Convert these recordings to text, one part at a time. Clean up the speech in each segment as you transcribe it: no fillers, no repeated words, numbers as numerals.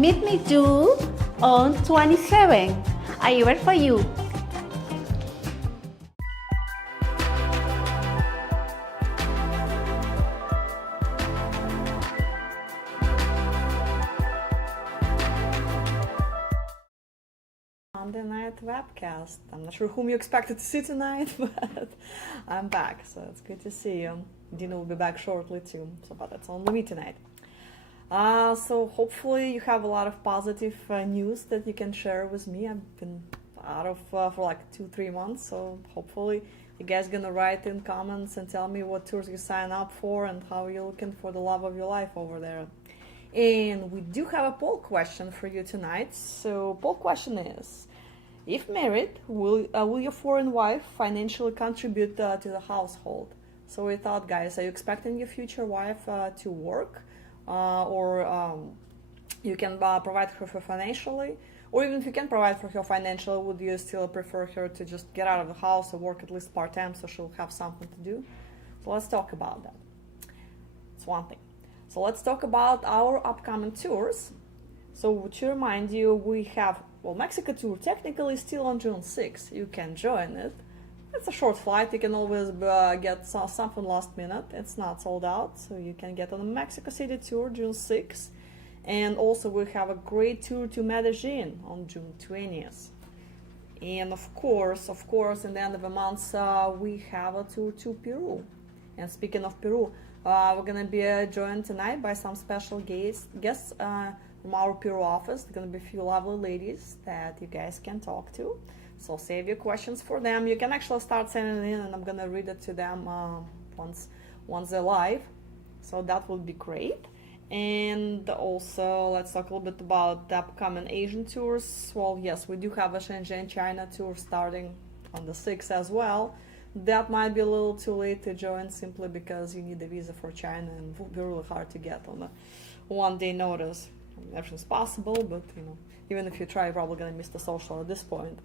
Meet me too on 27. I wait for you. Monday night webcast. I'm not sure whom you expected to see tonight, but I'm back, so it's good to see you. Dina will be back shortly too, but it's only me tonight. So hopefully you have a lot of positive news that you can share with me. I've been out of for like 2-3 months, so hopefully you guys gonna write in comments and tell me what tours you sign up for and how you're looking for the love of your life over there. And we do have a poll question for you tonight. So poll question is, if married, will your foreign wife financially contribute to the household? So we thought, guys, are you expecting your future wife to work, or you can provide her for financially, or even if you can provide for her financially, would you still prefer her to just get out of the house or work at least part-time so she'll have something to do? So let's talk about that. It's one thing. So let's talk about our upcoming tours. So to remind you, we have, well, Mexico tour technically still on June 6th. You can join it. It's a short flight. You can always get something last minute. It's not sold out, so you can get on the Mexico City tour June 6th. And also we have a great tour to Medellin on June 20th. And of course, in the end of the month, we have a tour to Peru. And speaking of Peru, we're gonna be joined tonight by some special guests from our Peru office. There's gonna be a few lovely ladies that you guys can talk to. So save your questions for them. You can actually start sending in, and I'm gonna read it to them once they're live. So that would be great. And also, let's talk a little bit about the upcoming Asian tours. Well, yes, we do have a Shenzhen, China tour starting on the 6th as well. That might be a little too late to join simply because you need a visa for China and it will be really hard to get on a one-day notice. Everything's possible, but even if you try, you're probably gonna miss the social at this point.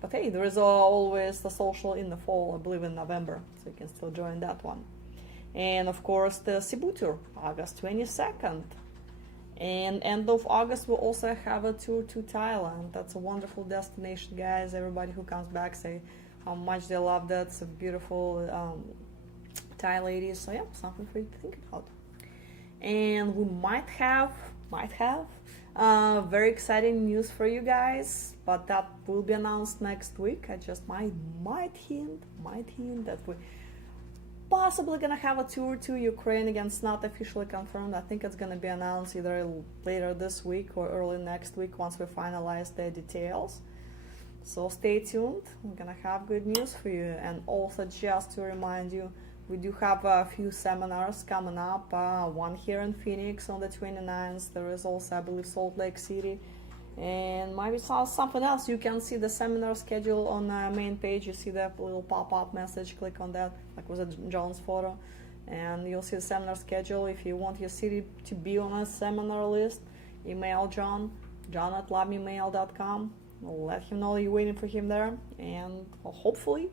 But hey, there is always the social in the fall, I believe in November, so you can still join that one. And of course the Cebu tour, August 22nd. And end of August we'll also have a tour to Thailand. That's a wonderful destination, guys. Everybody who comes back say how much they love that. It's a beautiful Thai ladies. So yeah, something for you to think about. And we might have very exciting news for you guys, but that will be announced next week. I just might hint that we possibly gonna have a tour to Ukraine. Again, it's not officially confirmed. I think it's gonna be announced either later this week or early next week once we finalize the details. So stay tuned. We're gonna have good news for you. And also, just to remind you, we do have a few seminars coming up. One here in Phoenix on the 29th. There is also, I believe, Salt Lake City, and maybe something else. You can see the seminar schedule on the main page. You see that little pop-up message. Click on that, like was it John's photo, and you'll see the seminar schedule. If you want your city to be on a seminar list, email john@lovemail.com. Let him know you're waiting for him there, and hopefully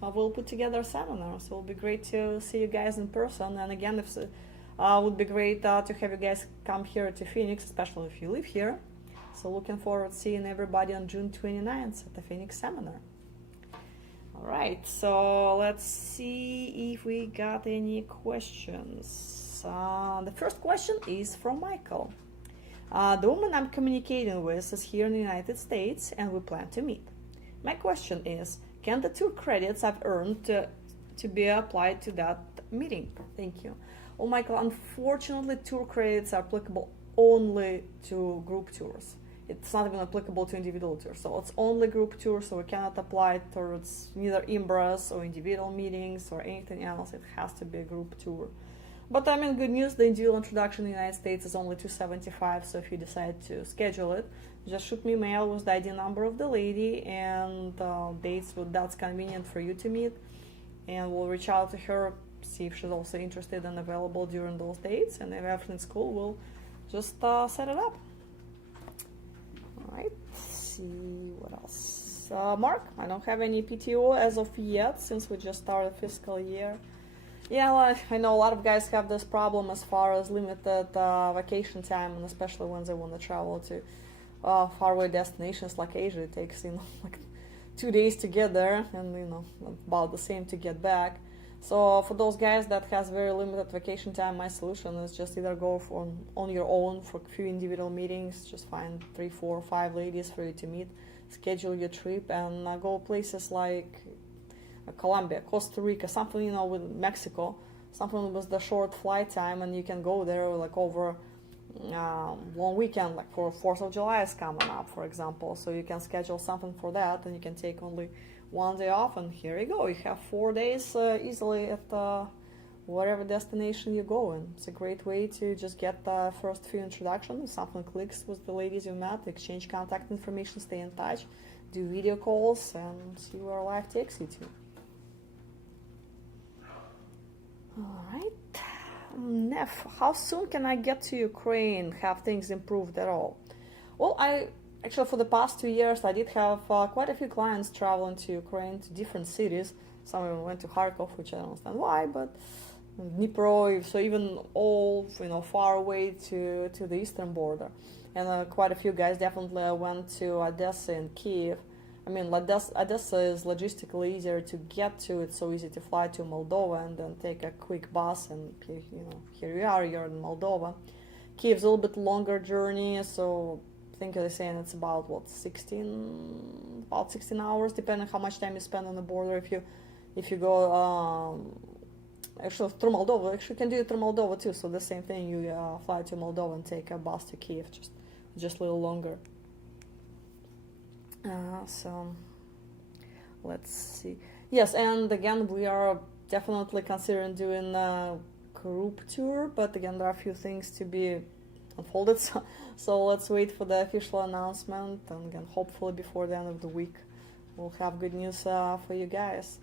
we'll put together a seminar. So it'll be great to see you guys in person. And again, it would be great to have you guys come here to Phoenix, especially if you live here. So looking forward to seeing everybody on June 29th at the Phoenix seminar. All right, so let's see if we got any questions. The first question is from Michael. The woman I'm communicating with is here in the United States and we plan to meet. My question is, can the tour credits I've earned to be applied to that meeting? Thank you. Well, Michael, unfortunately, tour credits are applicable only to group tours. It's not even applicable to individual tours. So it's only group tours, so we cannot apply it towards neither IMBRAs or individual meetings or anything else. It has to be a group tour. But I mean, good news, the individual introduction in the United States is only $275, so if you decide to schedule it, just shoot me a mail with the ID number of the lady and dates that's convenient for you to meet, and we'll reach out to her, see if she's also interested and available during those dates, and if everything's cool, we'll just set it up. All right, let's see what else. Mark, I don't have any PTO as of yet since we just started fiscal year. Yeah, well, I know a lot of guys have this problem as far as limited vacation time, and especially when they want to travel to faraway destinations like Asia. It takes like 2 days to get there, and about the same to get back. So for those guys that has very limited vacation time, my solution is just either go on your own for a few individual meetings. Just find 3, 4, 5 ladies for you to meet, schedule your trip, and go places like Colombia, Costa Rica, something with Mexico, something with the short flight time, and you can go there like over long weekend, like for 4th of July is coming up, for example. So you can schedule something for that, and you can take only 1 day off, and here you go. You have 4 days easily at whatever destination you go in. It's a great way to just get the first few introductions. If something clicks with the ladies you met, exchange contact information, stay in touch, do video calls, and see where life takes you to. All right. Neff, how soon can I get to Ukraine? Have things improved at all? Well, actually for the past 2 years I did have quite a few clients traveling to Ukraine, to different cities. Some of them went to Kharkov, which I don't understand why, but Dnipro, so even all far away to the eastern border. And quite a few guys definitely went to Odessa and Kiev. I mean, Odessa is logistically easier to get to. It's so easy to fly to Moldova and then take a quick bus, and here you are, you're in Moldova. Kiev's a little bit longer journey, so I think they're saying it's about 16 hours, depending on how much time you spend on the border. If you go actually through Moldova, actually you can do it through Moldova too. So the same thing, you fly to Moldova and take a bus to Kiev, just a little longer. So let's see. Yes, and again, we are definitely considering doing a group tour, but again, there are a few things to be unfolded. So let's wait for the official announcement, and again, hopefully before the end of the week, we'll have good news for you guys.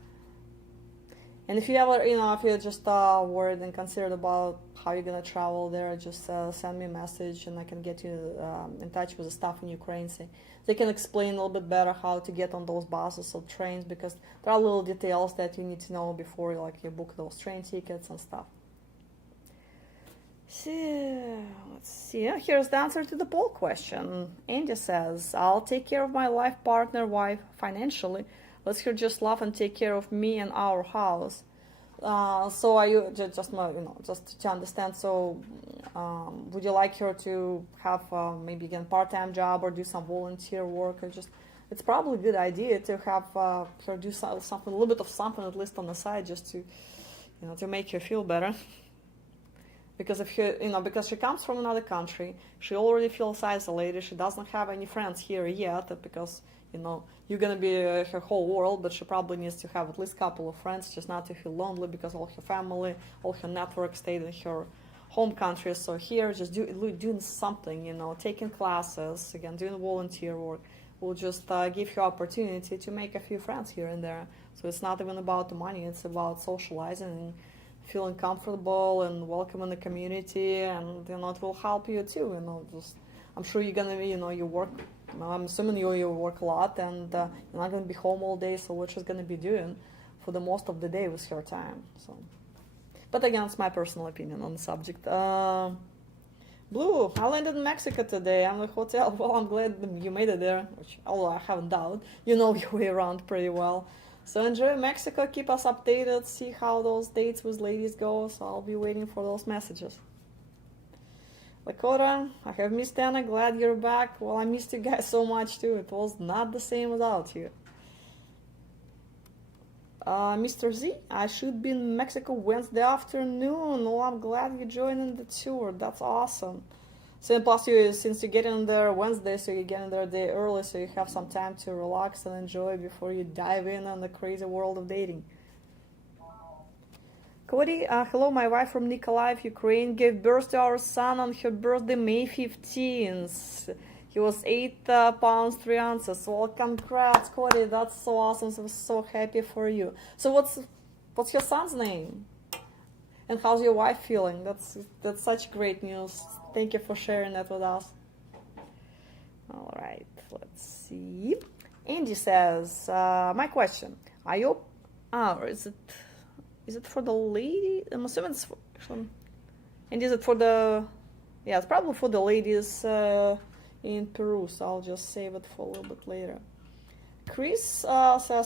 And if you ever, if you're just worried and considered about how you're gonna travel there, just send me a message, and I can get you in touch with the staff in Ukraine. So they can explain a little bit better how to get on those buses or trains, because there are little details that you need to know before you book those train tickets and stuff. So let's see. Here's the answer to the poll question. Andy says, "I'll take care of my life partner, wife, financially. Let's her just love and take care of me and our house." So are you just to understand? So would you like her to have maybe again part-time job or do some volunteer work, or it's probably a good idea to have her do something, a little bit of something at least on the side, just to to make her feel better. Because because she comes from another country, she already feels isolated. She doesn't have any friends here yet, because you're gonna be her whole world, but she probably needs to have at least a couple of friends, just not to feel lonely, because all her family, all her network stayed in her home country. So here, just doing something, taking classes, again, doing volunteer work, will just give you opportunity to make a few friends here and there. So it's not even about the money; it's about socializing and feeling comfortable and welcome in the community, and it will help you too. I'm sure you're gonna be, you work. I'm assuming you work a lot, and you're not gonna be home all day. So what she's gonna be doing for the most of the day with her time? So, but again, it's my personal opinion on the subject. Blue, I landed in Mexico today. I'm in the hotel. Well, I'm glad you made it there, which although I haven't doubt, you know your way around pretty well. So enjoy Mexico, keep us updated, see how those dates with ladies go. So I'll be waiting for those messages. Lakota, I have missed Anna, glad you're back. Well, I missed you guys so much too. It was not the same without you. Mr. Z, I should be in Mexico Wednesday afternoon. Well, I'm glad you're joining the tour. That's awesome. So plus, since you're getting there Wednesday, so you're getting there a day early, so you have some time to relax and enjoy before you dive in on the crazy world of dating. Cody, hello, my wife from Nikolaev, Ukraine, gave birth to our son on her birthday, May 15th. He was 8 pounds 3 ounces. Well, congrats, Cody. That's so awesome. So I'm so happy for you. So what's your son's name? And how's your wife feeling? That's such great news. Thank you for sharing that with us. All right, let's see. Andy says, my question. is it for the lady? I'm assuming it's for, and is it for the, yeah, it's probably for the ladies in Peru, so I'll just save it for a little bit later. Chris says, answer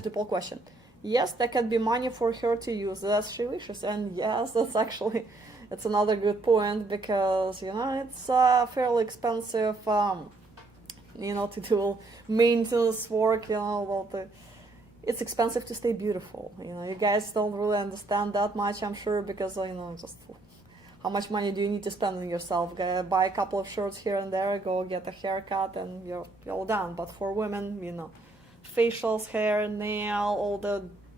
to poll question. Yes, there can be money for her to use as she wishes, and yes, that's actually, it's another good point, because, you know, it's fairly expensive, you know, to do maintenance work, you know, well, it's expensive to stay beautiful. You know, you guys don't really understand that much, I'm sure, because, you know, just how much money do you need to spend on yourself? Buy a couple of shirts here and there, go get a haircut, and you're all done. But for women, you know, facials, hair, nail,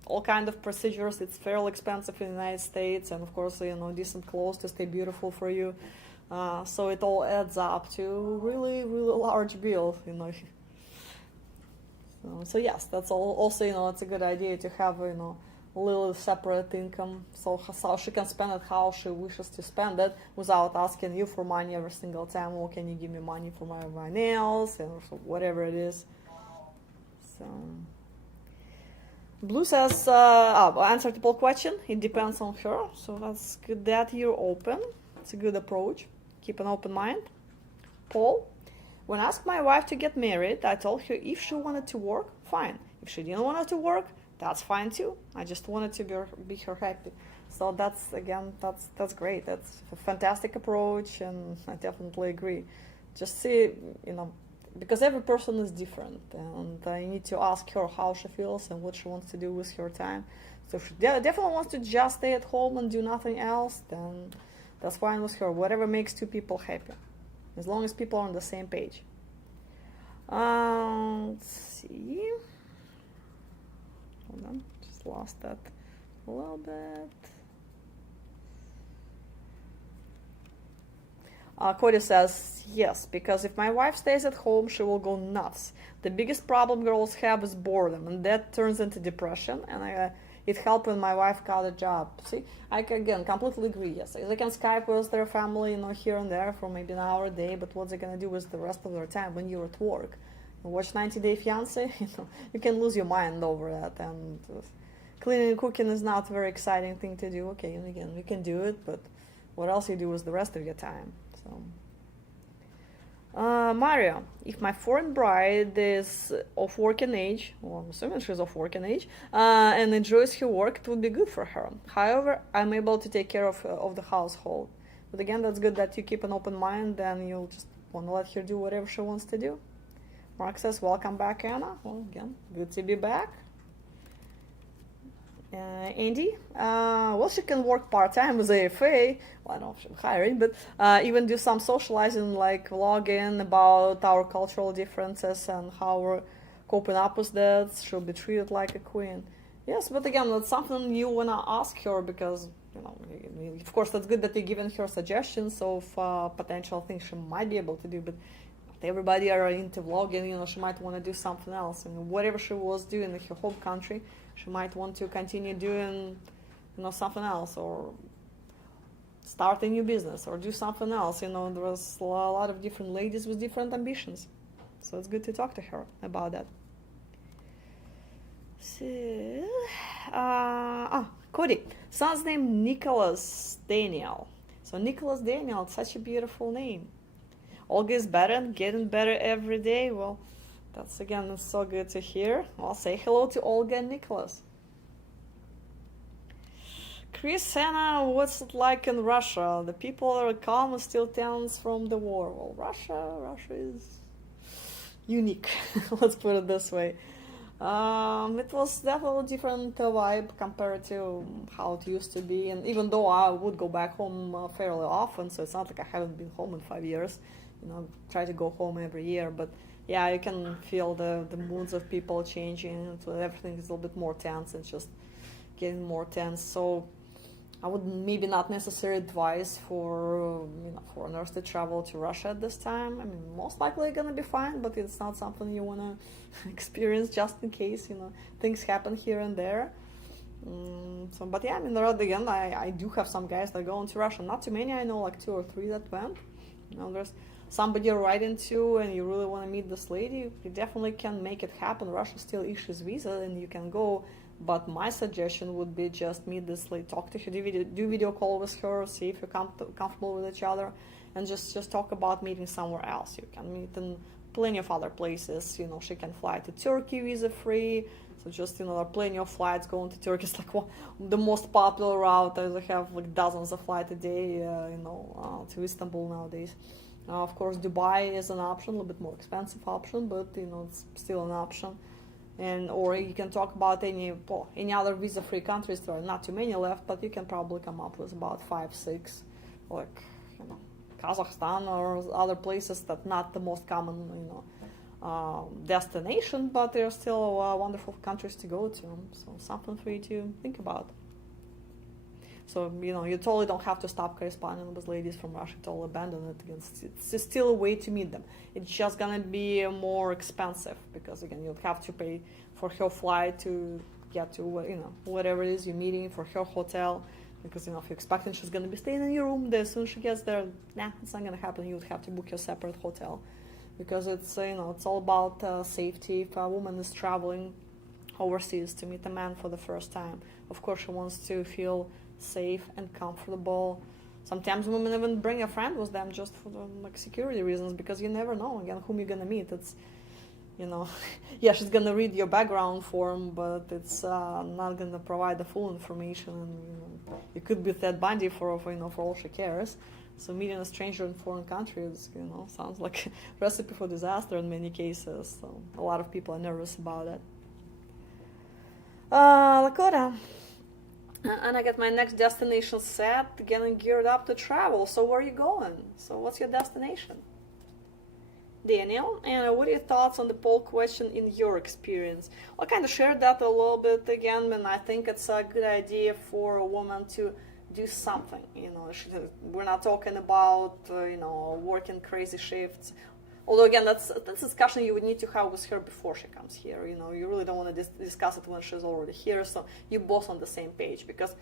all kind of procedures, it's fairly expensive in the United States, and of course, you know, decent clothes to stay beautiful for you. So it all adds up to really, really large bill, you know. So yes, that's all. Also, you know, it's a good idea to have, you know, a little separate income, so she can spend it how she wishes to spend it without asking you for money every single time. Or can you give me money for my nails, and whatever it is. So Blue says, answer to poll question. It depends on her. So that's good that you're open. It's a good approach. Keep an open mind. Paul. When I asked my wife to get married, I told her if she wanted to work, fine. If she didn't want to work, that's fine too. I just wanted to be her happy. So that's great. That's a fantastic approach, and I definitely agree. Just see, you know, because every person is different, and you need to ask her how she feels and what she wants to do with her time. So if she definitely wants to just stay at home and do nothing else, then that's fine with her. Whatever makes two people happy, as long as people are on the same page. Let's see. Hold on, just lost that a little bit. Cody says, yes, because if my wife stays at home, she will go nuts. The biggest problem girls have is boredom, and that turns into depression, and it helped when my wife got a job. See, I again completely agree, yes. They can Skype with their family, you know, here and there for maybe an hour a day, but what they're going to do with the rest of their time when you're at work? Watch 90 Day Fiancé, you know, you can lose your mind over that, and cleaning and cooking is not a very exciting thing to do. Okay, and again, you can do it, but what else you do with the rest of your time? So, Mario, if my foreign bride is of working age, well, I'm assuming she's of working age, and enjoys her work, it would be good for her. However, I'm able to take care of the household. But again, that's good that you keep an open mind, and you'll just want to let her do whatever she wants to do. Mark says, welcome back, Anna. Well, again, good to be back. Andy, well, she can work part-time with AFA. Well, I don't know if she's hiring, but even do some socializing, like vlogging about our cultural differences and how we're coping up with that. She'll be treated like a queen. Yes, but again, that's something you want to ask her, because, you know, of course, that's good that you're giving her suggestions of potential things she might be able to do, but everybody are into vlogging, you know, she might want to do something else. And whatever she was doing in her home country, she might want to continue doing, you know, something else, or start a new business, or do something else. You know, there's a lot of different ladies with different ambitions. So it's good to talk to her about that. So, Cody, son's name Nicholas Daniel. So Nicholas Daniel, it's such a beautiful name. Olga is better and getting better every day. Well, that's again, it's so good to hear. I'll say hello to Olga and Nicholas. Chris, Anna, what's it like in Russia? The people are calm and still tense from the war. Well, Russia is unique. Let's put it this way. It was definitely a different vibe compared to how it used to be. And even though I would go back home fairly often, so it's not like I haven't been home in 5 years. You know, try to go home every year, but yeah, you can feel the moods of people changing. So everything is a little bit more tense. It's just getting more tense. So I would maybe not necessarily advise for, you know, foreigners to travel to Russia at this time. I mean, most likely gonna be fine, but it's not something you wanna experience just in case, you know, things happen here and there. So, but yeah, I mean, again, I do have some guys that go into Russia. Not too many. I know like 2 or 3 that went. You know, there's somebody you're writing to and you really want to meet this lady, you definitely can make it happen. Russia still issues visa, and you can go But my suggestion would be just meet this lady, talk to her, do video call with her, see if you're comfortable with each other, and just talk about meeting somewhere else. You can meet in plenty of other places. You know, she can fly to Turkey visa free. So just, you know, there are plenty of flights going to Turkey. It's like the most popular route. I have like dozens of flights a day, to Istanbul nowadays. Of course, Dubai is an option, a little bit more expensive option, but, you know, it's still an option. And or you can talk about any other visa-free countries. There are not too many left, but you can probably come up with about 5, 6, like, you know, Kazakhstan or other places that not the most common, you know, destination, but they're still wonderful countries to go to. So something for you to think about. So, you know, you totally don't have to stop corresponding with ladies from Russia, totally abandon it. It's still a way to meet them. It's just gonna be more expensive because, again, you'll have to pay for her flight to get to, you know, whatever it is you're meeting, for her hotel. Because, you know, if you're expecting she's gonna be staying in your room, as soon as she gets there, it's not gonna happen. You would have to book your separate hotel. Because it's, you know, it's all about safety. If a woman is traveling overseas to meet a man for the first time, of course she wants to feel safe and comfortable. Sometimes women even bring a friend with them just for like security reasons, because you never know again whom you're gonna meet. It's, you know, yeah, she's gonna read your background form, but it's not gonna provide the full information. And, you know, it could be Ted Bundy for all she cares. So meeting a stranger in foreign countries, you know, sounds like a recipe for disaster in many cases. So a lot of people are nervous about it. Lakota. And I got my next destination set, getting geared up to travel. So where are you going? So what's your destination? Daniel, and what are your thoughts on the poll question in your experience? I kind of shared that a little bit again, and I think it's a good idea for a woman to do something. You know, we're not talking about, working crazy shifts. Although, again, that's a discussion you would need to have with her before she comes here. You know, you really don't want to discuss it when she's already here, so you're both on the same page. Because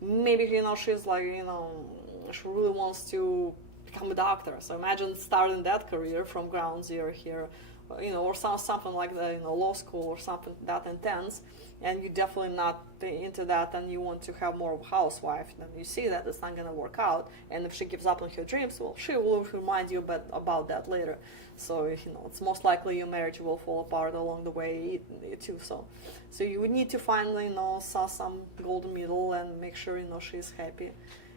maybe, you know, she's like, you know, she really wants to become a doctor. So imagine starting that career from ground zero here, you know, or something like that, you know, law school or something that intense, and you're definitely not into that, and you want to have more of a housewife, then you see that it's not going to work out. And if she gives up on her dreams, well, she will remind you about that later. So, you know, it's most likely your marriage will fall apart along the way too. So you would need to find, you know, some golden middle and make sure, you know, she's happy.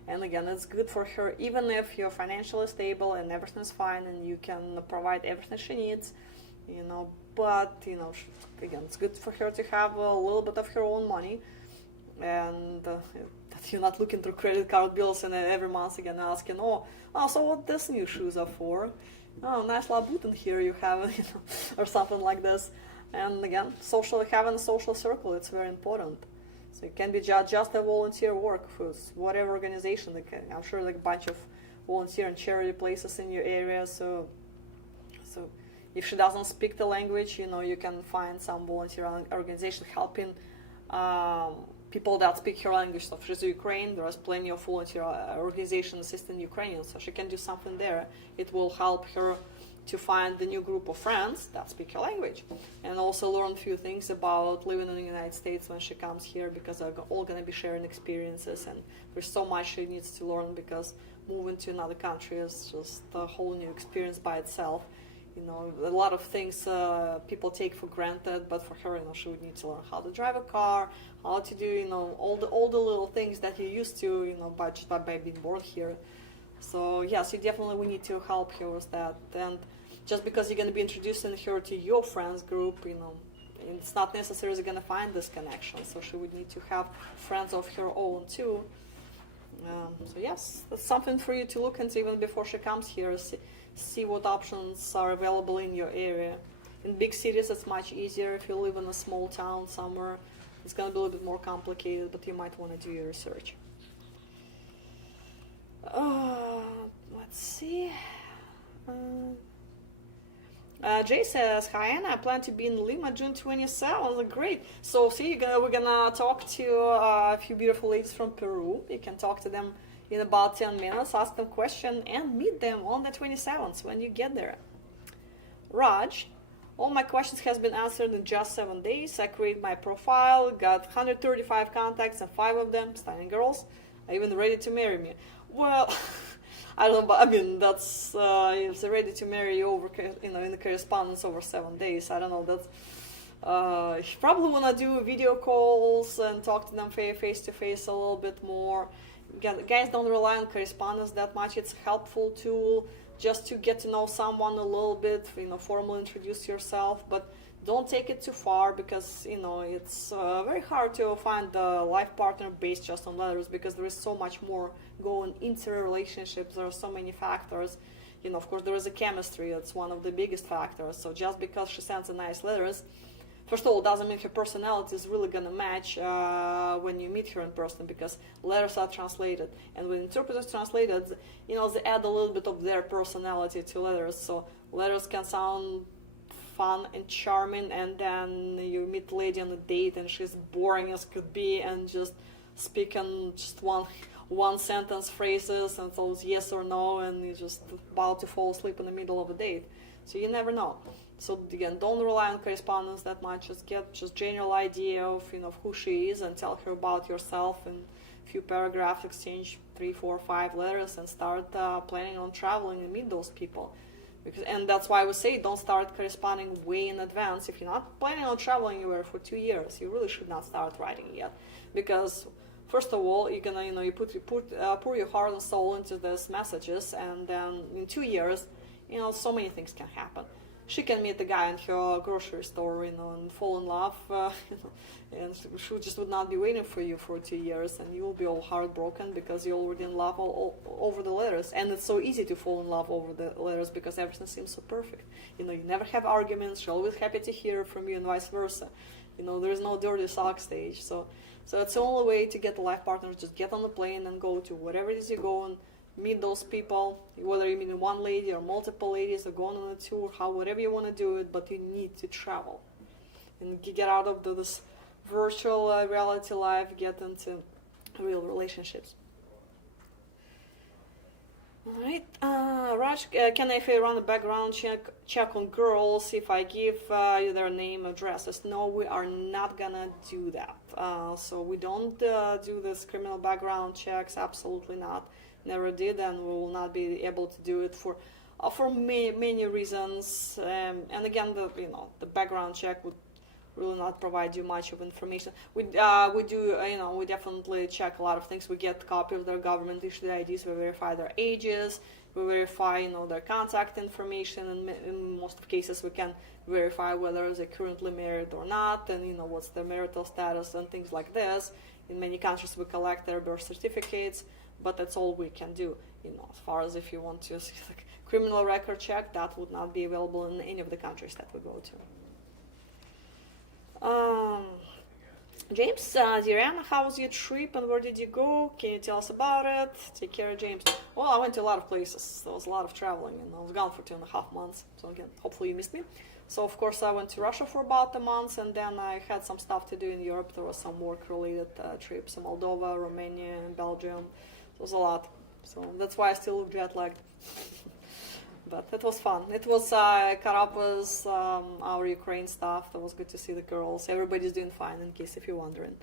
And again, it's good for her, even if you're financially stable and everything's fine and you can provide everything she needs, you know, but, you know, again, it's good for her to have a little bit of her own money, and that you're not looking through credit card bills and every month again asking, so what this new shoes are for? Oh, nice Louboutin here you have, you know, or something like this. And again, having a social circle, it's very important. So it can be just a volunteer work for whatever organization. I'm sure like a bunch of volunteer and charity places in your area. So if she doesn't speak the language, you know, you can find some volunteer organization helping people that speak her language. So if she's in Ukraine, there is plenty of volunteer organizations assisting Ukrainians, so she can do something there. It will help her to find the new group of friends that speak her language, and also learn a few things about living in the United States when she comes here, because they're all going to be sharing experiences, and there's so much she needs to learn, because moving to another country is just a whole new experience by itself. You know, a lot of things people take for granted, but for her, you know, she would need to learn how to drive a car, how to do, you know, all the little things that you're used to, you know, by being born here. So yes, you definitely we need to help her with that. And just because you're going to be introducing her to your friends group, you know, it's not necessarily going to find this connection. So she would need to have friends of her own too. So yes, that's something for you to look into even before she comes here. See what options are available in your area. In big cities, it's much easier. If you live in a small town somewhere, it's going to be a little bit more complicated, but you might want to do your research. Let's see. Jay says, hi Anna, I plan to be in Lima June 27th. Great. So see, we're gonna talk to a few beautiful ladies from Peru. You can talk to them in about 10 minutes, ask them questions, and meet them on the 27th when you get there. Raj, All my questions has been answered in just 7 days. I created my profile, got 135 contacts, and 5 of them stunning girls are even ready to marry me. Well, I don't know, but I mean that's if they're ready to marry you over, in the correspondence over 7 days. I don't know. That's you probably wanna do video calls and talk to them face to face a little bit more. Guys don't rely on correspondence that much. It's a helpful tool just to get to know someone a little bit, formally introduce yourself, but don't take it too far, because it's very hard to find a life partner based just on letters, because there is so much more going into relationships. There are so many factors. Of course there is a chemistry. That's one of the biggest factors. So just because she sends a nice letters, first of all, doesn't mean her personality is really gonna match when you meet her in person, because letters are translated, and when interpreters translate it, they add a little bit of their personality to letters. So letters can sound fun and charming, and then you meet a lady on a date and she's boring as could be and just speaking just one sentence phrases and those yes or no, and you're just about to fall asleep in the middle of a date. So you never know. So again, don't rely on correspondence that much. Just get general idea of who she is, and tell her about yourself in a few paragraphs. Exchange 3, 4, 5 letters, and start planning on traveling and meet those people. And that's why I would say don't start corresponding way in advance. If you're not planning on traveling anywhere for 2 years, you really should not start writing yet, because first of all, you're gonna you pour your heart and soul into these messages, and then in 2 years, so many things can happen. She can meet the guy in her grocery store, and fall in love, and she just would not be waiting for you for 2 years, and you will be all heartbroken because you're already in love all over the letters. And it's so easy to fall in love over the letters because everything seems so perfect. You never have arguments. She's always happy to hear from you, and vice versa. There is no dirty sock stage. So it's the only way to get a life partner. Just get on the plane and go to wherever it is you go, and meet those people, whether you meet one lady or multiple ladies, or going on a tour, whatever you want to do it, but you need to travel and get out of this virtual reality life, get into real relationships. Alright, Raj, can I run a background check on girls if I give you their name, addresses? No, we are not gonna do that. So we don't do this criminal background checks, absolutely not. Never did, and we will not be able to do it for many reasons. And again, the background check would really not provide you much of information. We do we definitely check a lot of things. We get a copy of their government issued IDs. We verify their ages. We verify their contact information, and in most of cases we can verify whether they're currently married or not, and what's their marital status and things like this. In many countries we collect their birth certificates, but that's all we can do. As far as if you want to criminal record check, that would not be available in any of the countries that we go to. James, dear Anna, how was your trip and where did you go? Can you tell us about it? Take care, James. Well, I went to a lot of places. There was a lot of traveling, and I was gone for 2.5 months. So again, hopefully you missed me. So of course I went to Russia for about a month, and then I had some stuff to do in Europe. There was some work-related trips in Moldova, Romania, and Belgium. It was a lot. So that's why I still look jet-lagged. But it was fun. It was caught up with our Ukraine stuff. It was good to see the girls. Everybody's doing fine, in case if you're wondering.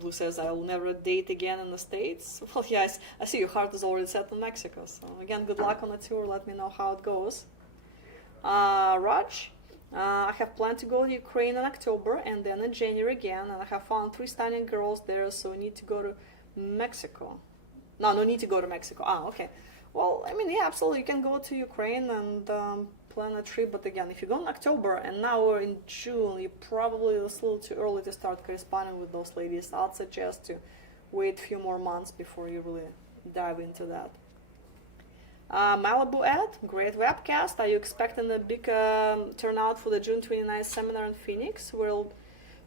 Blue says, I will never date again in the States. Well, yes, I see your heart is already set in Mexico. So again, good luck on the tour. Let me know how it goes. Raj, I have planned to go to Ukraine in October and then in January again. And I have found 3 stunning girls there, so we need to go to Mexico. No need to go to Mexico. Okay. Well, I mean, yeah, absolutely. You can go to Ukraine and plan a trip. But again, if you go in October and now we're in June, you probably it's a little too early to start corresponding with those ladies. I'd suggest to wait a few more months before you really dive into that. Malibu Ed, great webcast. Are you expecting a big turnout for the June 29th seminar in Phoenix?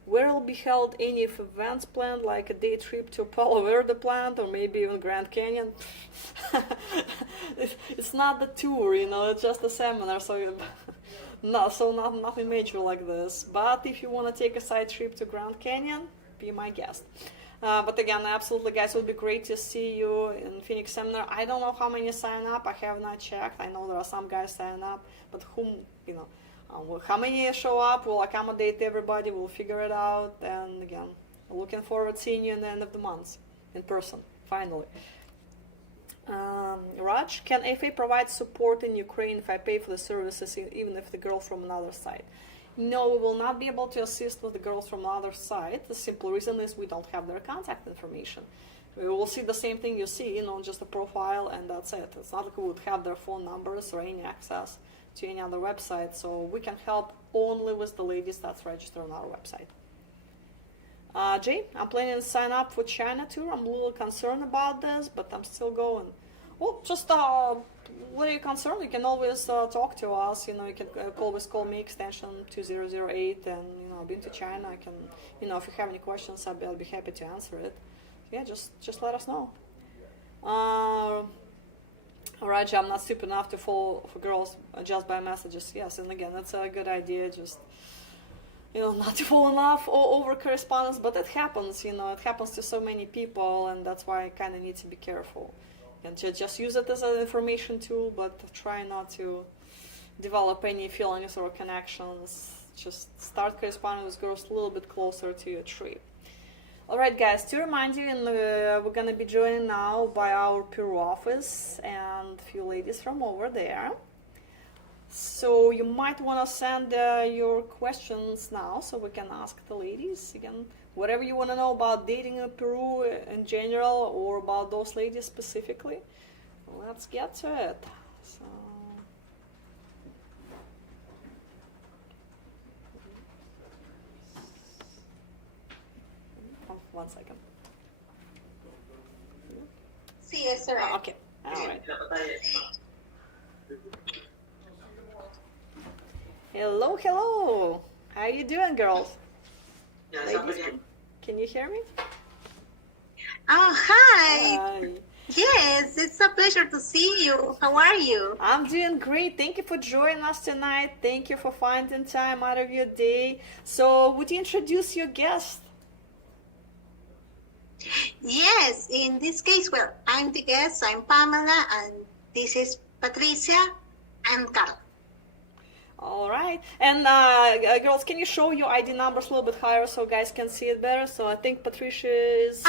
Where will be held any events planned, like a day trip to Palo Verde plant or maybe even Grand Canyon? It's not the tour, it's just a seminar, so nothing major like this. But if you want to take a side trip to Grand Canyon, be my guest. But again, absolutely, guys, it would be great to see you in Phoenix seminar. I don't know how many sign up. I have not checked. I know there are some guys sign up, but how many show up? We'll accommodate everybody. We'll figure it out. And again, looking forward to seeing you in the end of the month in person, finally. Raj, can AFA provide support in Ukraine if I pay for the services, even if the girl from another side? No, we will not be able to assist with the girls from another side. The simple reason is we don't have their contact information. We will see the same thing you see, just a profile, and that's it. It's not like we would have their phone numbers or any access to any other website, so we can help only with the ladies that's registered on our website. Jay, I'm planning to sign up for China tour. I'm a little concerned about this, but I'm still going. Well, just what are you concerned? You can always talk to us. You can always call me, extension 2008, and I've been to China. I can, if you have any questions, I'll be happy to answer it. Yeah, just let us know. Raj, I'm not stupid enough to fall for girls just by messages. Yes, and again, that's a good idea. Just not to fall in love over correspondence, but it happens. It happens to so many people, and that's why I kind of need to be careful. And just use it as an information tool, but try not to develop any feelings or connections. Just start corresponding with girls a little bit closer to your trip. Alright guys, to remind you, we're going to be joined now by our Peru office and a few ladies from over there. So you might want to send your questions now so we can ask the ladies again. Whatever you want to know about dating in Peru in general or about those ladies specifically, let's get to it. So, one second. Sí, eso es. Okay, all right. Hello. How you doing, girls? Ladies, can you hear me? Oh, hi. Hi. Yes, it's a pleasure to see you. How are you? I'm doing great. Thank you for joining us tonight. Thank you for finding time out of your day. So, would you introduce your guest? Yes, in this case, well, I'm the guest. I'm Pamela, and this is Patricia and Carla. All right. And girls, can you show your ID numbers a little bit higher so guys can see it better? So I think Patricia is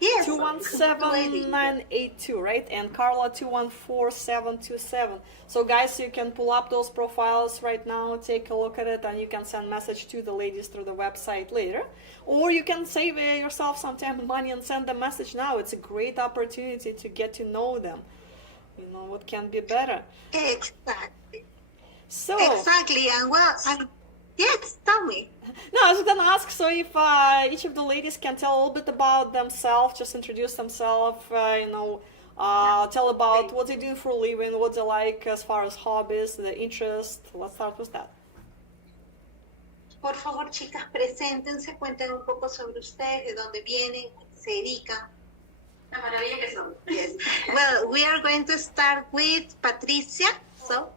Yes. 217982, right? And Carla 214727. So guys, you can pull up those profiles right now, take a look at it, and you can send message to the ladies through the website later. Or you can save yourself some time and money and send them message now. It's a great opportunity to get to know them. What can be better? Exactly. Exactly. And well, yes, tell me. No, I was going to ask, so if each of the ladies can tell a little bit about themselves, just introduce themselves, tell about what they do for a living, what they like as far as hobbies, their interests. Let's start with that. Por favor, chicas, preséntense, cuenten un poco sobre ustedes, de dónde vienen, se dedican. La maravilla que son. Yes. Well, we are going to start with Patricia. So,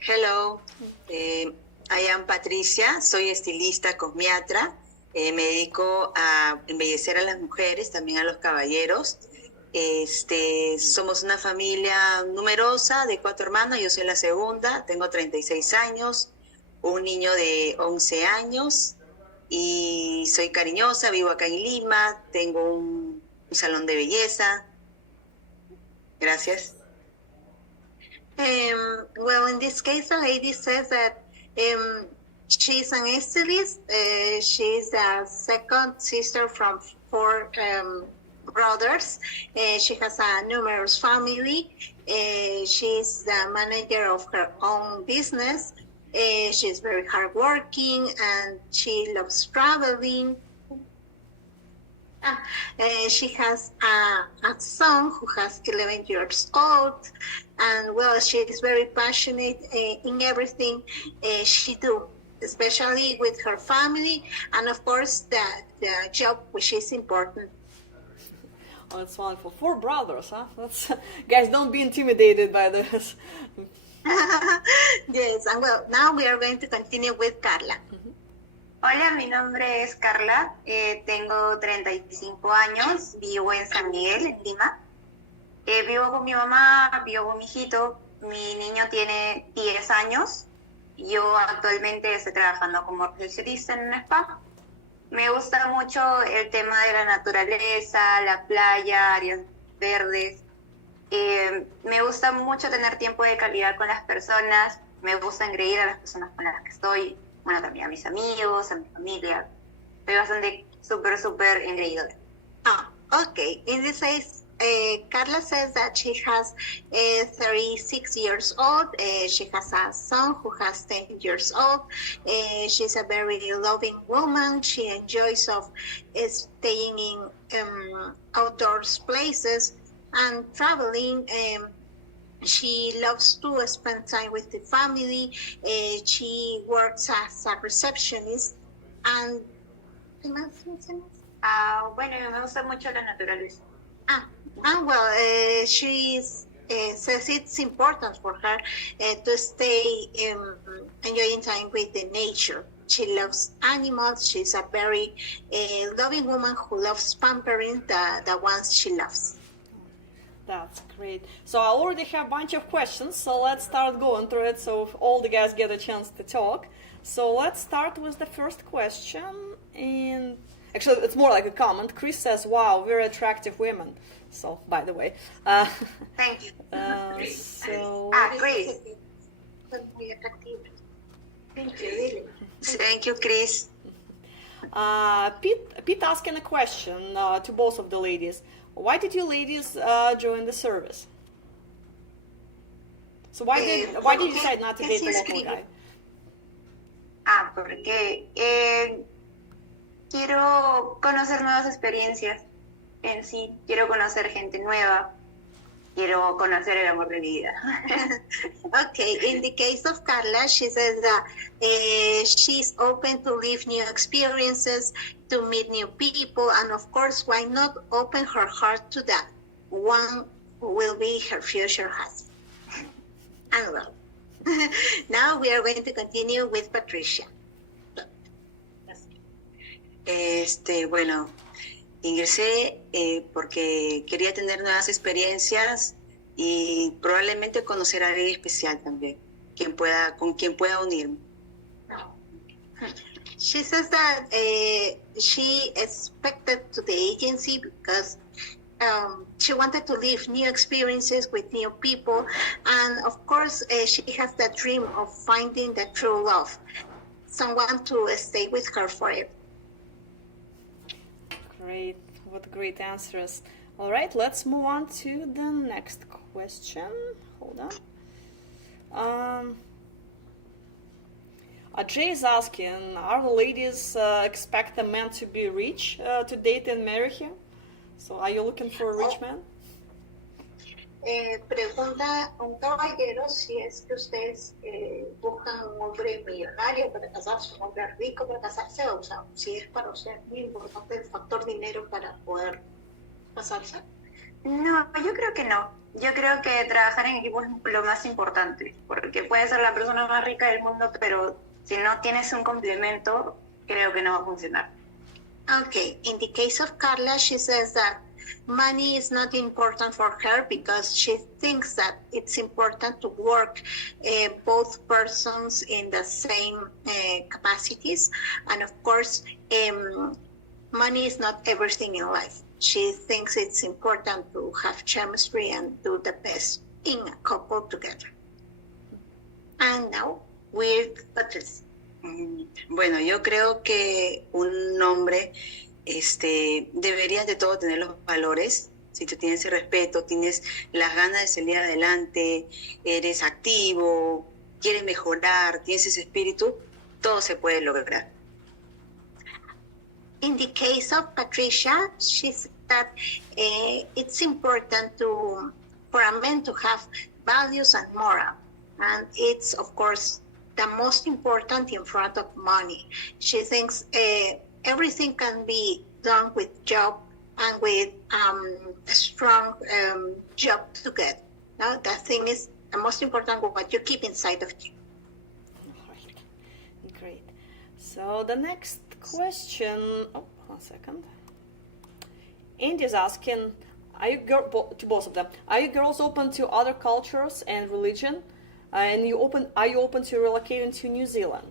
hello, I am Patricia, soy estilista cosmiatra, me dedico a embellecer a las mujeres, también a los caballeros. Somos una familia numerosa de 4 hermanas, yo soy la segunda, tengo 36 años, un niño de 11 años y soy cariñosa, vivo acá en Lima, tengo un salón de belleza. Gracias. Well, in this case, the lady says that she's an estilist. She's the second sister from 4 brothers. She has a numerous family. She's the manager of her own business. She's very hardworking and she loves traveling. She has a son who has 11 years old, and well, she is very passionate in everything she do, especially with her family, and of course the job, which is important. Oh, that's wonderful. 4 brothers, huh? Guys, don't be intimidated by this. Yes, and well, now we are going to continue with Carla. Hola, mi nombre es Carla, tengo 35 años, vivo en San Miguel, en Lima. Vivo con mi mamá, vivo con mi hijito, mi niño tiene 10 años. Yo actualmente estoy trabajando como recepcionista en un spa. Me gusta mucho el tema de la naturaleza, la playa, áreas verdes. Me gusta mucho tener tiempo de calidad con las personas, me gusta engreír a las personas con las que estoy, bueno, también a mis amigos, a mi familia. Soy bastante súper engreídora. Ah, okay. In this case, Carla says that she has 36 years old. She has a son who has 10 years old. She's a very loving woman. She enjoys of staying in outdoors places and traveling. She loves to spend time with the family. She works as a receptionist. And ¿qué más mencionas? Bueno, me gusta mucho la naturaleza. Well, she says it's important for her to stay enjoying time with the nature. She loves animals. She's a very loving woman who loves pampering the ones she loves. That's great. So I already have a bunch of questions, so let's start going through it so all the guys get a chance to talk. So let's start with the first question. And actually, it's more like a comment. Chris says, wow, very attractive women. So, by the way. Thank you. So, Chris. Thank you, Chris. Pete asking a question to both of the ladies. Why did you ladies join the service? So why did you decide not to date the local guy? Porque quiero conocer nuevas experiencias en sí, quiero conocer gente nueva, quiero conocer el amor de mi vida. Okay, in the case of Carla, she says that she's open to live new experiences, to meet new people, and of course, why not open her heart to that? One will be her future husband. And well, now we are going to continue with Patricia. Bueno, ingresé porque quería tener nuevas experiencias y probablemente conocer a alguien especial también, con quien pueda unirme. She says that she expected to the agency because she wanted to live new experiences with new people, and of course she has that dream of finding the true love, someone to stay with her forever. Great, what great answers. All right, let's move on to the next question. Hold on. Jay is asking, are the ladies expect the man to be rich to date and marry him? So are you looking for a rich man? Pregunta un caballero si es que ustedes buscan un hombre millonario para casarse, un hombre rico para casarse, o sea, si es para usted muy importante el factor dinero para poder casarse. No, yo creo que no. Yo creo que trabajar en equipo es lo más importante, porque puedes ser la persona más rica del mundo, pero si no tienes un complemento, creo que no va a funcionar. Okay, in the case of Carla, she says that money is not important for her because she thinks that it's important to work both persons in the same capacities. And of course, money is not everything in life. She thinks it's important to have chemistry and do the best in a couple together. And now with Patricia. Bueno, yo creo que un hombre debería de todo tener los valores. Si tú tienes el respeto, tienes las ganas de salir adelante, eres activo, quieres mejorar, tienes ese espíritu, todo se puede lograr. In the case of Patricia, she said that it's important for a man to have values and moral. And it's, of course, the most important in front of money. She thinks everything can be done with job and with a strong job together. No, that thing is the most important what you keep inside of you. Right. Great. So the next question, oh, 1 second. Andy's asking, are you to both of them, are you girls open to other cultures and religion? And are you open to relocating to New Zealand?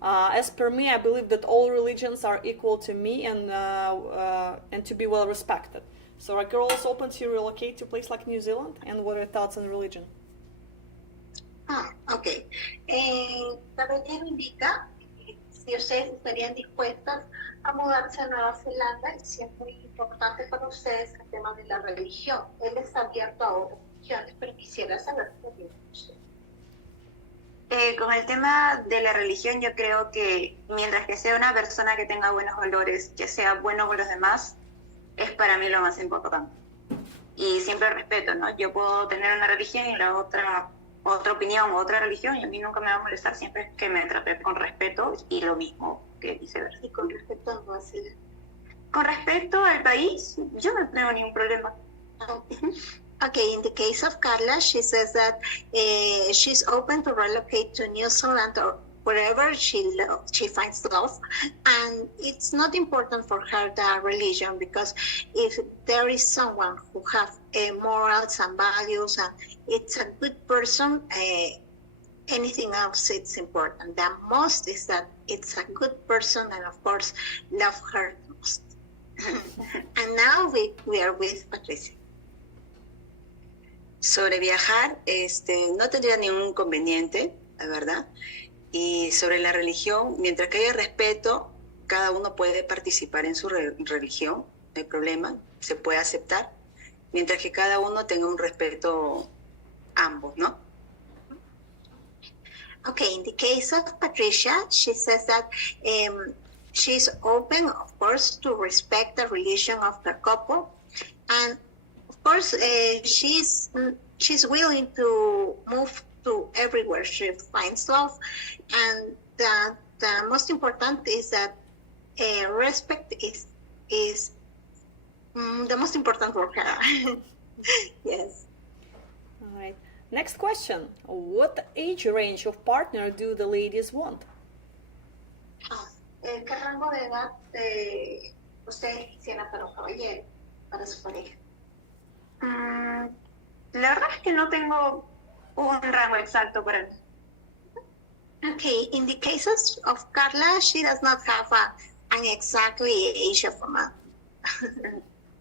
As per me, I believe that all religions are equal to me and to be well respected. So are girls open to relocate to a place like New Zealand? And what are your thoughts on religion? Ok. Caballero indica si ustedes estarían dispuestas a mudarse a Nueva Zelanda, y si es muy importante para ustedes el tema de la religión. Él está abierto a otras religiones, pero quisiera saber qué opina usted. Con el tema de la religión, yo creo que mientras que sea una persona que tenga buenos valores, que sea bueno con los demás, es para mí lo más importante. Y siempre respeto, ¿no? Yo puedo tener una religión y la otra opinión, otra religión, y a mí nunca me va a molestar, siempre que me trate con respeto, y lo mismo que viceversa. Y con respecto a Nueva Zelanda. Con respecto al país, yo no tengo ningún problema. Okay, in the case of Carla, she says that she's open to relocate to New Zealand or wherever she finds love, and it's not important for her the religion, because if there is someone who have morals and values and it's a good person, anything else it's important. The most is that it's a good person, and of course love her most. And now we are with Patricia. Sobre viajar, no tendría ningún inconveniente, la verdad. Y sobre la religión, mientras que haya respeto, cada uno puede participar en su religión, no hay problema, se puede aceptar, mientras que cada uno tenga un respeto ambos, ¿no? Okay, in the case of Patricia, she says that she's open, of course, to respect the religion of her couple, and of course, she's willing to move to everywhere she finds love, and the most important is that respect is the most important for her. Yes. All right. Next question. What age range of partner do the ladies want? ¿Qué rango de edad ustedes quisieran para un caballero, para su pareja? La verdad es que no tengo un rango exacto para mí. Okay, in the cases of Carla, she does not have an exactly age of a man.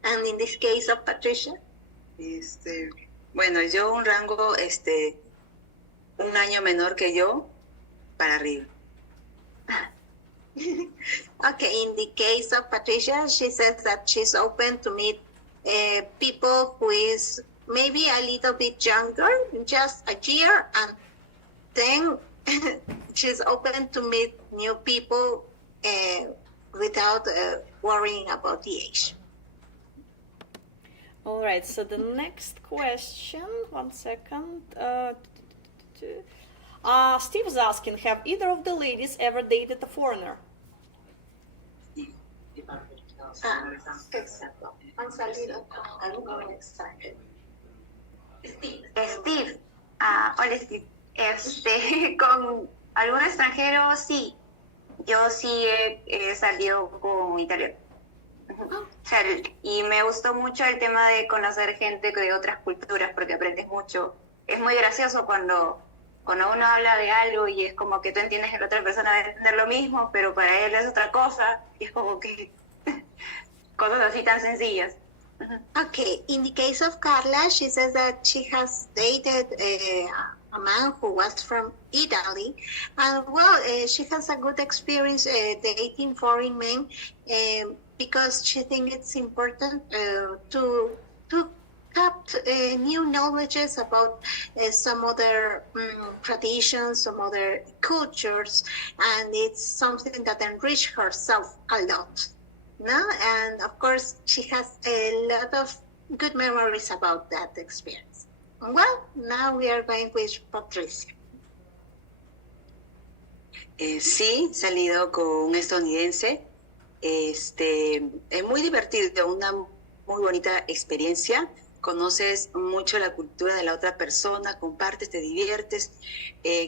And in this case of Patricia? Bueno, yo un rango, un año menor que yo, para arriba. Okay, in the case of Patricia, she says that she's open to meet people who is maybe a little bit younger, just a year, and then she's open to meet new people without worrying about the age. All right, so the next question, 1 second. Steve is asking, have either of the ladies ever dated a foreigner? Exacto. Han salido con algún extranjero. Steve, hola Steve. Con algún extranjero, sí. Yo sí he salido con italiano. O sea, y me gustó mucho el tema de conocer gente de otras culturas, porque aprendes mucho. Es muy gracioso cuando uno habla de algo y es como que tú entiendes que la otra persona va a entender lo mismo, pero para él es otra cosa, y es como que cosas así tan sencillas. Okay, in the case of Carla, she says that she has dated a man who was from Italy, and well, she has a good experience dating foreign men because she thinks it's important to have new knowledges about some other traditions, some other cultures, and it's something that enriches herself a lot. No? And of course, she has a lot of good memories about that experience. Well, now we are going with Patricia. Sí, he salido con un estadounidense. Es muy divertido, una muy bonita experiencia. Conoces mucho la cultura de la otra persona, compartes, te diviertes,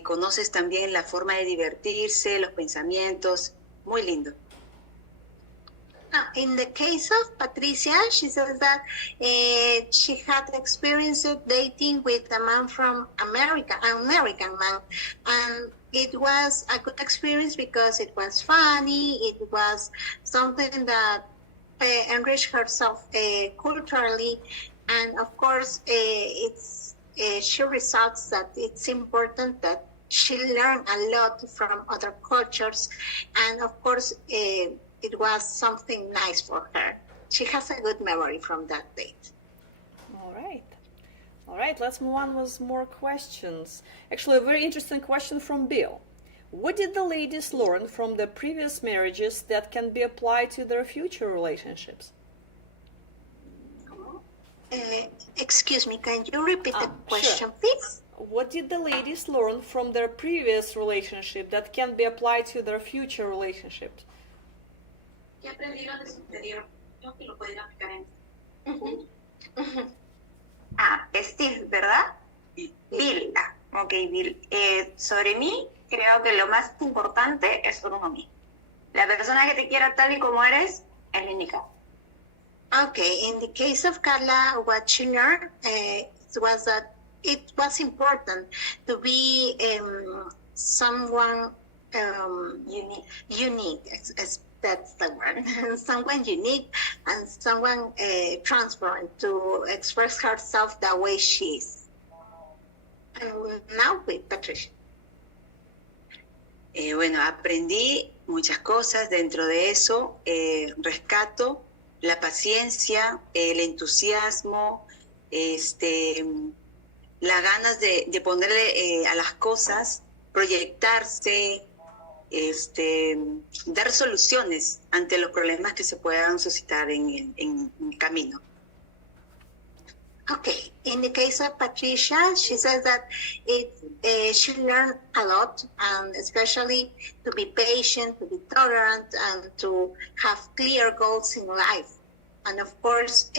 conoces también la forma de divertirse, los pensamientos. muy lindo. In the case of Patricia, she says that she had experience of dating with a man from America, an American man, and it was a good experience because it was funny. It was something that enriched herself culturally, and of course, she results that it's important that she learned a lot from other cultures, and of course, it was something nice for her. She has a good memory from that date. All right, let's move on with more questions. Actually, a very interesting question from Bill. What did the ladies learn from their previous marriages that can be applied to their future relationships? Excuse me, can you repeat the question, sure. please? What did the ladies learn from their previous relationship that can be applied to their future relationships? ¿Qué aprendieron de su anterior? Creo que lo pueden aplicar en... Steve, ¿verdad? Bill. Ok, Bill. Sobre mí, creo que lo más importante es sobre uno mismo. La persona que te quiera tal y como eres es la indicada. Okay, in the case of Carla, what she learned was that it was important to be someone unique. That's the word. Someone unique and someone transparent to express herself the way she is. And now with Patricia. Bueno, aprendí muchas cosas dentro de eso. Rescato la paciencia, el entusiasmo, las ganas de ponerle a las cosas, proyectarse, dar soluciones ante los problemas que se puedan suscitar en el camino. Okay, in the case of Patricia, she says that she learned a lot, and especially to be patient, to be tolerant, and to have clear goals in life, and of course,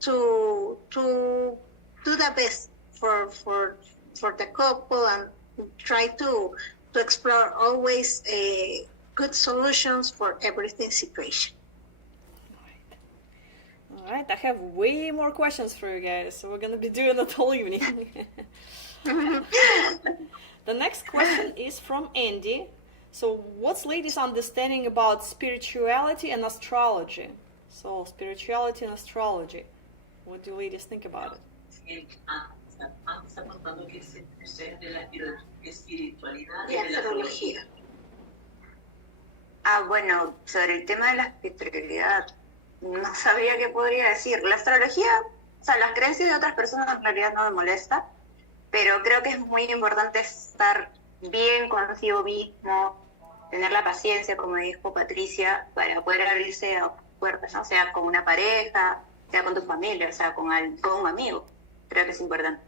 to do the best for the couple and try to explore always good solutions for everything situation. All right, I have way more questions for you guys, so we're going to be doing it all evening. The next question is from Andy. So, what's ladies' understanding about spirituality and astrology? So, spirituality and astrology. What do ladies think about it? Bueno, sobre el tema de la espiritualidad, no sabría qué podría decir. La astrología, o sea, las creencias de otras personas en realidad no me molesta, pero creo que es muy importante estar bien consigo mismo, tener la paciencia, como dijo Patricia, para poder abrirse a puertas, ¿no? Sea con una pareja, sea con tu familia, o sea con un amigo. Creo que es importante.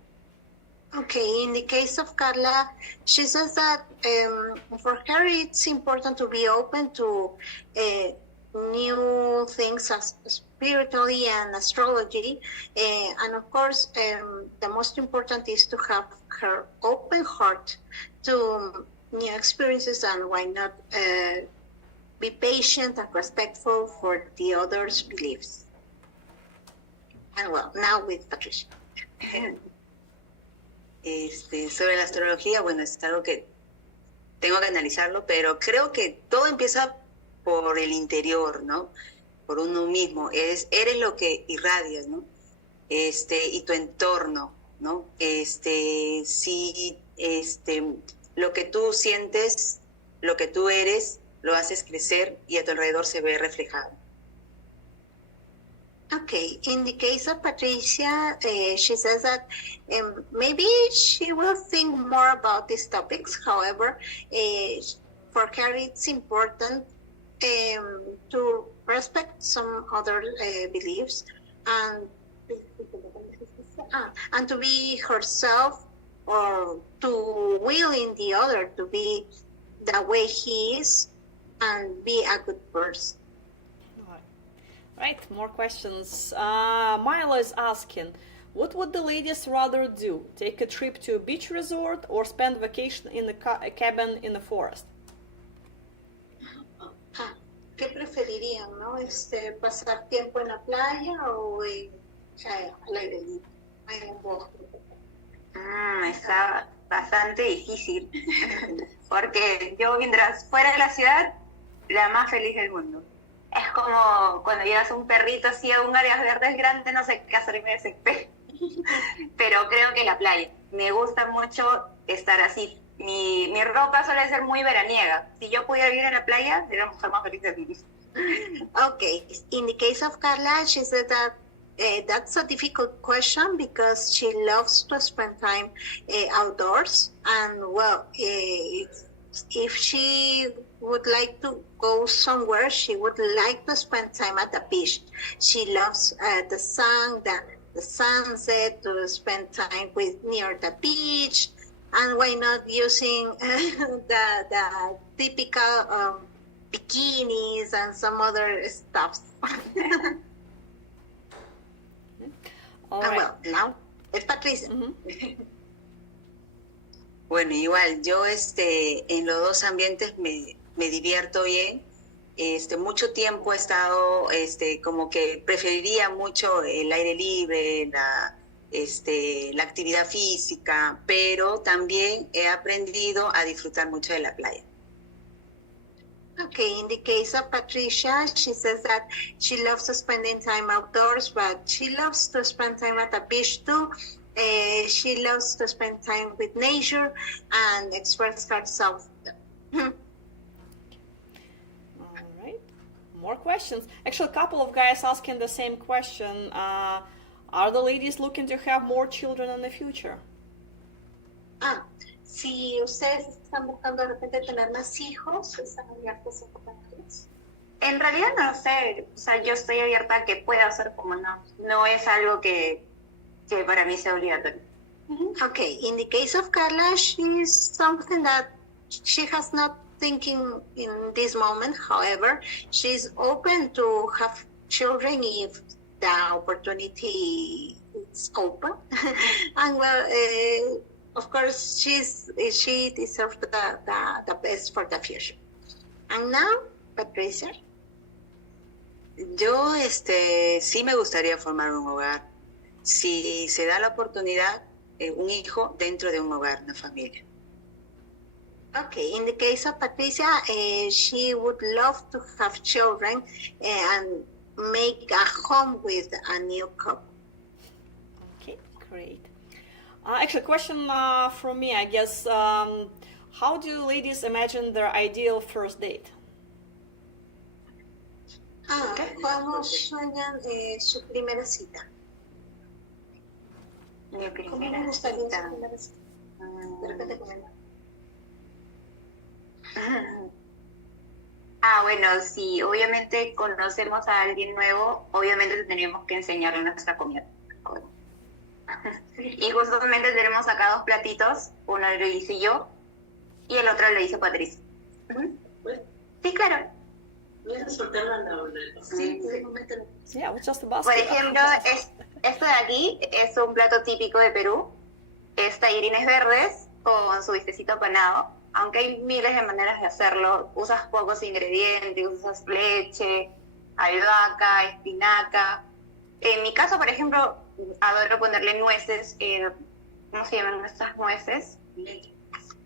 Okay, in the case of Carla, she says that for her it's important to be open to new things as spiritually and astrology, and of course the most important is to have her open heart to new experiences, and why not be patient and respectful for the others' beliefs. And well, now with Patricia. Sobre la astrología, bueno, es algo que tengo que analizarlo, pero creo que todo empieza por el interior, ¿no? Por uno mismo. Eres lo que irradias, ¿no? Y tu entorno, ¿no? Si lo que tú sientes, lo que tú eres, lo haces crecer y a tu alrededor se ve reflejado. Okay, in the case of Patricia, she says that maybe she will think more about these topics. However, for her it's important to respect some other beliefs and to be herself, or to willing the other to be the way he is and be a good person. Right, more questions. Milo is asking, what would the ladies rather do? Take a trip to a beach resort or spend vacation in a cabin in the forest? ¿qué preferirían, no? ¿Pasar tiempo en la playa o al aire libre, en un bosque? Está bastante difícil, porque yo mientras fuera de la ciudad, la más feliz del mundo. Es como cuando llevas un perrito así a un área verde grande, no sé qué hacer y me desespero. Pero creo que la playa. Me gusta mucho estar así. Mi ropa suele ser muy veraniega. Si yo pudiera vivir en la playa, sería la mujer más feliz del mundo. Okay, in the case of Carla, she said that that's a difficult question because she loves to spend time outdoors, and well, if she would like to go somewhere, she would like to spend time at the beach. She loves the sun, the sunset, to spend time near the beach, and why not using the typical bikinis and some other stuff. All right. Well, now it's Patricia. Bueno, igual, yo en los dos ambientes me divierto bien. Mucho tiempo he estado, como que preferiría mucho el aire libre, la actividad física, pero también he aprendido a disfrutar mucho de la playa. Okay, in the case of Patricia, she says that she loves spending time outdoors, but she loves to spend time at the beach too. She loves to spend time with nature and express herself. All right. More questions. Actually, a couple of guys asking the same question. Are the ladies looking to have more children in the future? Si ustedes están buscando de repente tener más hijos, ¿están abiertos a comentarios? En realidad no lo sé. O sea, yo estoy abierta a que pueda ser como no. No es algo que para mí sea obligatorio. Okay, in the case of Carla, she's something that she has not thinking in this moment. However, she's open to have children if the opportunity is open. And well, of course, she deserves the best for the future. And now, Patricia. Yo sí me gustaría formar un hogar. Si se da la oportunidad, un hijo dentro de un hogar, una familia. Okay, in the case of Patricia, she would love to have children and make a home with a new couple. Okay, great. Actually, a question from me, I guess. How do ladies imagine their ideal first date? ¿Cómo sueñan su primera cita? Mi ¿Cómo primera les gustaría cita. su primera cita? De repente comenta. Bueno, sí, obviamente conocemos a alguien nuevo, obviamente tendríamos que enseñarle nuestra comida. Y justamente tenemos acá dos platitos, uno lo hice yo y el otro lo hizo Patricia. Sí, claro. Sí, coméntalo. Yeah, it's just about Por ejemplo, esto de aquí es un plato típico de Perú, es tallarines verdes con su bistecito apanado, aunque hay miles de maneras de hacerlo, usas pocos ingredientes, usas leche, albahaca, espinaca. En mi caso, por ejemplo, adoro ponerle nueces, ¿cómo se llaman nuestras nueces?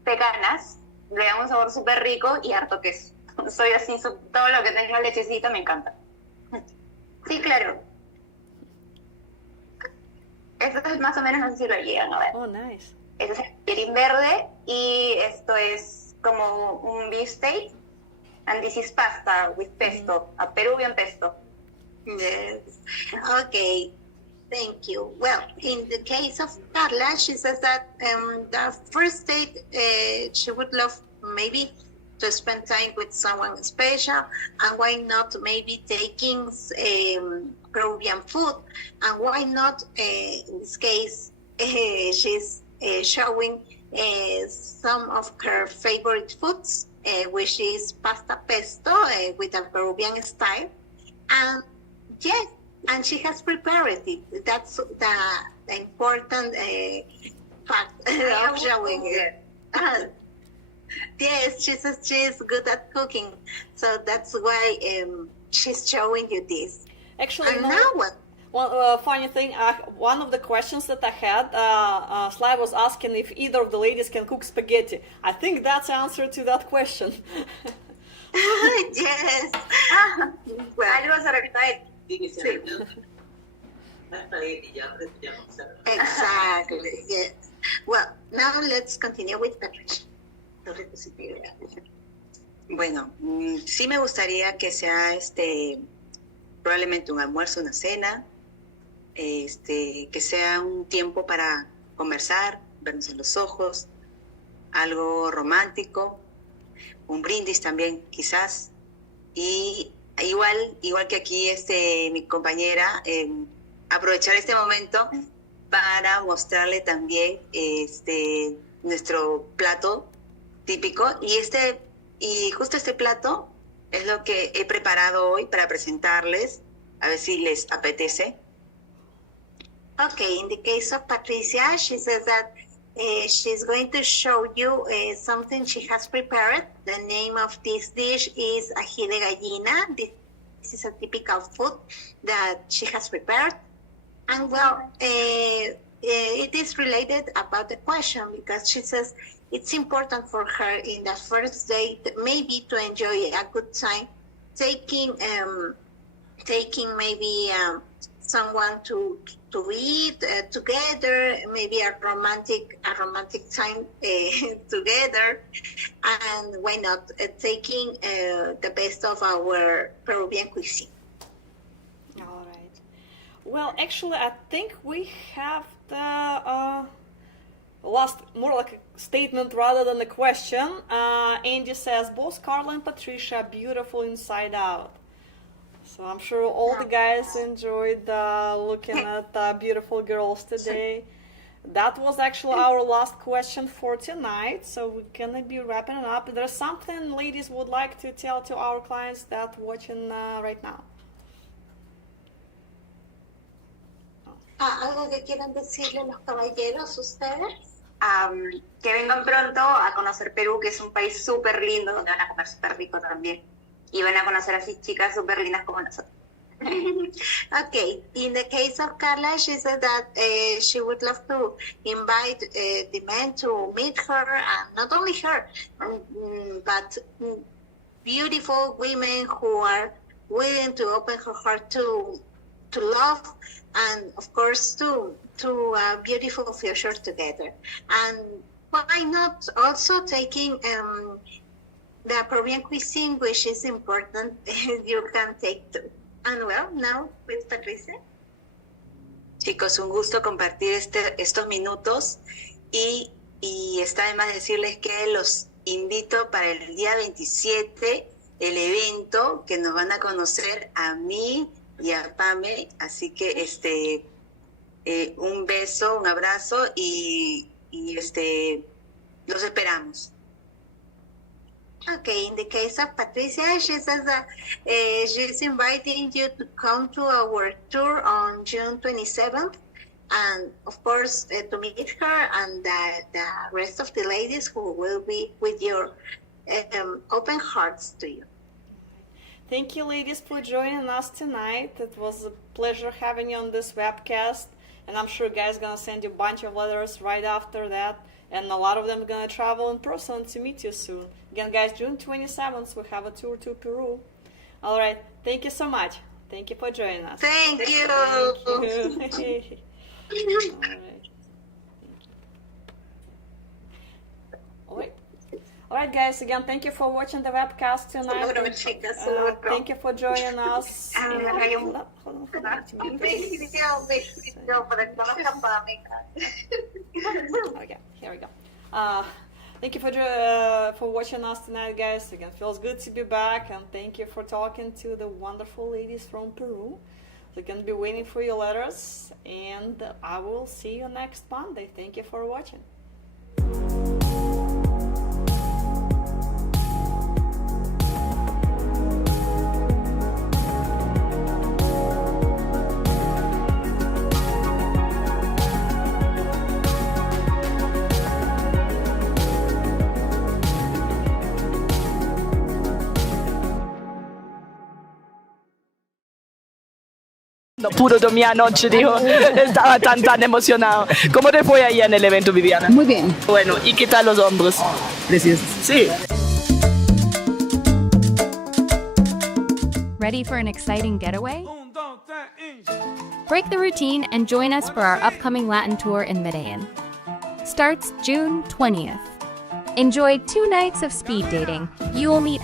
Pecanas, le da un sabor súper rico y harto queso. Soy así, todo lo que tenga lechecita me encanta. Sí, claro. Esto es más o menos, no sé si lo llegan a ver. Oh, nice. Este es el tallarín verde y esto es como un beef steak. And this is pasta with pesto, a Peruvian pesto. Yes. Okay. Thank you. Well, in the case of Carla, she says that the first date, she would love maybe to spend time with someone special, and why not maybe taking Peruvian food, and why not, in this case, she's showing some of her favorite foods, which is pasta pesto with a Peruvian style, and yes, and she has prepared it. That's the important fact of showing it. Yes, she says she's good at cooking, so that's why she's showing you this. Actually, And you know, now what? one funny thing, one of the questions that I had, Sly was asking if either of the ladies can cook spaghetti. I think that's the answer to that question. Yes. Well, Algo se repite. exactly. Yes. Well, now let's continue with Patricia. Bueno, sí me gustaría que sea probablemente un almuerzo, una cena, que sea un tiempo para conversar, vernos en los ojos, algo romántico, un brindis también quizás, y igual que aquí mi compañera, aprovechar este momento para mostrarle también nuestro plato típico, y justo este plato es lo que he preparado hoy para presentarles, a ver si les apetece. Okay, in the case of Patricia, she says that she's going to show you something she has prepared. The name of this dish is ají de gallina. This is a typical food that she has prepared. And well, it is related about the question because she says it's important for her in the first date maybe to enjoy a good time, taking maybe someone to eat together, maybe a romantic time together, and why not taking the best of our Peruvian cuisine. All right. Well, actually, I think we have the last, more like a statement rather than a question. Andy says, both Carla and Patricia are beautiful inside out. So I'm sure all the guys enjoyed looking at beautiful girls today. That was actually our last question for tonight, so we're gonna be wrapping it up. There's something ladies would like to tell to our clients that watching right now. ¿Algo que quieran decirle los caballeros ustedes? Que vengan pronto a conocer Perú, que es un país súper lindo, donde van a comer súper rico también. Y van a conocer así chicas súper lindas como nosotros. Okay, in the case of Carla, she said that she would love to invite the men to meet her, and not only her, but beautiful women who are willing to open her heart to love, and of course to a beautiful future together. And why not also taking the Peruvian cuisine, which is important, you can take too. And well, now with Patricia. Chicos, un gusto compartir estos minutos y está de más decirles que los invito para el día 27, el evento que nos van a conocer a mí y a Pame, así que un beso, un abrazo y los esperamos. Okay, in the case of Patricia, she says that she's inviting you to come to our tour on June 27th, and of course to meet her and the rest of the ladies who will be with your open hearts to you. Thank you, ladies, for joining us tonight. It was a pleasure having you on this webcast, and I'm sure guys gonna send you a bunch of letters right after that, and a lot of them are gonna travel in person to meet you soon. Again, guys, June 27th, we have a tour to Peru. All right, thank you so much. Thank you for joining us. Thank you. Thank you. All right. All right, guys, again, thank you for watching the webcast tonight. Thank you for joining us. Okay, here we go. Thank you for watching us tonight, guys. Again, feels good to be back, and thank you for talking to the wonderful ladies from Peru. We're gonna be waiting for your letters, and I will see you next Monday. Thank you for watching. No pudo dormir anoche, dijo. Estaba tan emocionado. ¿Cómo te fue ahí en el evento, Viviana? Muy bien. Bueno, ¿y qué tal los hombros? Preciosos. Sí. Ready for an exciting getaway? Break the routine and join us for our upcoming Latin tour in Medellin. Starts June 20th. Enjoy 2 nights of speed dating. You will meet